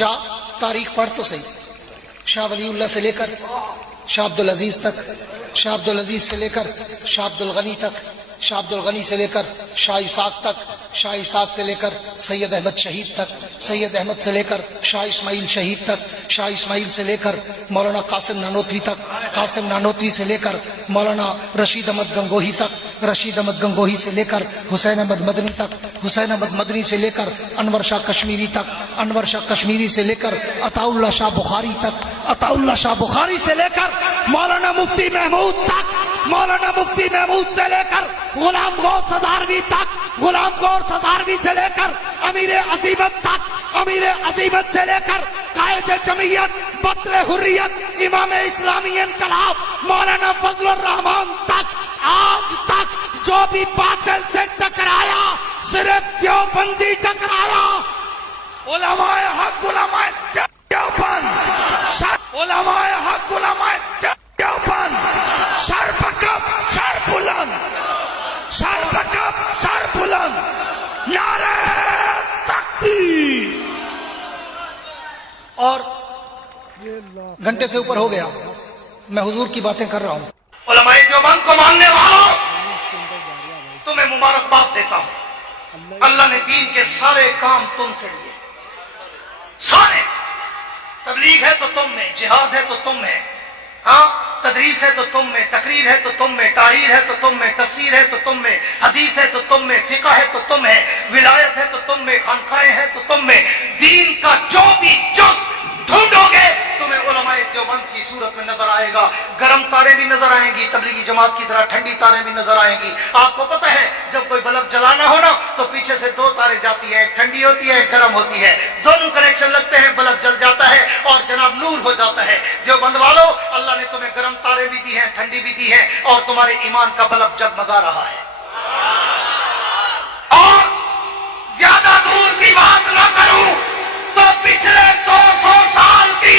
جا تاریخ پڑھ تو صحیح. شاہ ولی اللہ سے لے کر شاہ عبد العزیز تک، شاہ عبد العزیز سے لے کر شاہ عبد الغنی تک، شاہ عبد الغنی سے لے کر شاہ اسحاق تک، شاہ اسحاق سے لے کر سید احمد شہید تک، سید احمد سے لے کر شاہ اسماعیل شہید تک، شاہ اسماعیل سے لے کر مولانا قاسم نانوتوی تک، قاسم نانوتوی سے لے کر مولانا رشید احمد گنگوہی تک، رشید احمد گنگوہی سے لے کر حسین احمد مدنی تک، حسین احمد مدنی سے لے کر انور شاہ کشمیری تک، انور شاہ کشمیری سے لے کر عطا اللہ شاہ بخاری تک، عطا اللہ شاہ بخاری سے لے کر مولانا مفتی محمود تک، مولانا مفتی محمود سے لے کر غلام غوث ہزاروی تک، غلام غوث ہزاروی سے لے کر امیر عظیمت تک، امیر عظیمت سے لے کر قائد جمعیت بطل حریت امام اسلامی انقلاب مولانا فضل الرحمان تک، آج تک جو بھی باطل سے ٹکرایا صرف دیوبندی ٹکرایا. علماء حق، علماء دیوبند، علماء حق، علماء دیوبند، سر بکف سر بلند، سر بکف سر بلند، نعرہ تکبیر. اور گھنٹے سے اوپر ہو گیا، میں حضور کی باتیں کر رہا ہوں. علماء دیوبند کو ماننے والوں تمہیں مبارکباد دیتا ہوں. اللہ نے دین کے سارے کام تم سے لیے، سارے. تبلیغ ہے تو تم میں، جہاد ہے تو تم میں، ہاں تدریس ہے تو تم میں، تقریر ہے تو تم میں، تحریر ہے تو تم میں، تفسیر ہے تو تم میں، حدیث ہے تو تم میں، فقہ ہے تو تم ہے، ولایت ہے تو تم میں، خانقاہیں ہیں تو تم میں. دین کا جو بھی جز ڈھونڈو گے تمہیں علماء دیوبند کی صورت میں نظر آئے گا. گرم تاریں بھی نظر آئیں گی، تبلیغی جماعت کی طرح ٹھنڈی تاریں بھی نظر آئیں گی. آپ کو پتہ ہے جب کوئی بلب جلانا ہو نا تو پیچھے سے دو تاریں جاتی ہیں، ایک ٹھنڈی ہوتی ہے ایک گرم ہوتی ہے، دونوں کنیکشن لگتے ہیں، بلب جل جاتا ہے اور جناب نور ہو جاتا ہے. دیوبند والو اللہ نے تمہیں گرم تاریں بھی دی ہیں، ٹھنڈی بھی دی ہیں، اور تمہارے ایمان کا بلب جگمگا رہا ہے. اور زیادہ دور کی بات نہ کروں تو پچھلے 200 سال کی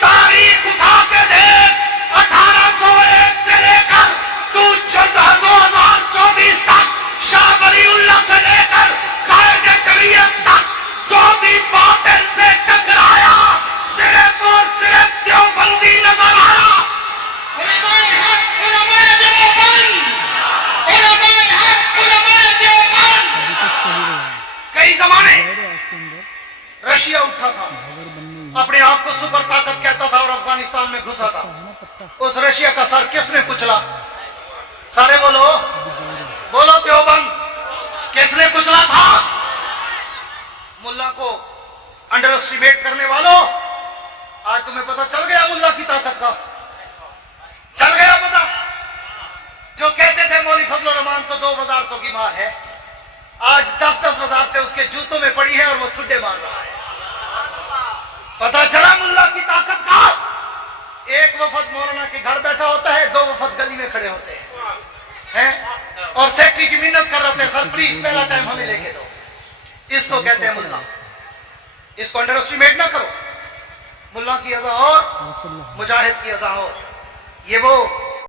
تاریخ اٹھا کے دیکھ. 1801 سے لے کر 2024 تک شاہ ولی اللہ سے لے کر قائد جمعیت تک جو بھی باطل سے ٹکرایا صرف اور صرف دیوبندی نظر آیا. علماء حق، علماء دیوبند، علماء حق، علماء دیوبند. کئی زمانے رشیا اٹھا تھا، اپنے آپ کو سپر طاقت کہتا تھا اور افغانستان میں گھسا تھا. اس رشیا کا سر کس نے کچلا؟ سارے بولو، بولو دیوبند، کس نے کچلا تھا؟ ملا کو انڈر اسٹیمیٹ کرنے والوں، آج تمہیں پتہ چل گیا ملا کی طاقت کا؟ چل گیا پتہ؟ جو کہتے تھے مولوی فضل الرحمان تو 2 وزارتوں کی مار ہے، آج 10 وزارتیں اس کے جوتوں میں پڑی ہیں اور وہ ٹھڈے مار رہا ہے. پتہ چلا ملا کی طاقت کا؟ ایک وفد مولانا کے گھر بیٹھا ہوتا ہے، 2 وفد گلی میں کھڑے ہوتے ہیں اور سیکٹری کی منت کر رہے ہیں، سر پلیز پہلا ٹائم ہمیں لے کے دو. اس کو کہتے ہیں ملا. اس کو انڈر اسٹیمیٹ نہ کرو. ملا کی اذا اور مجاہد کی اذا اور. یہ وہ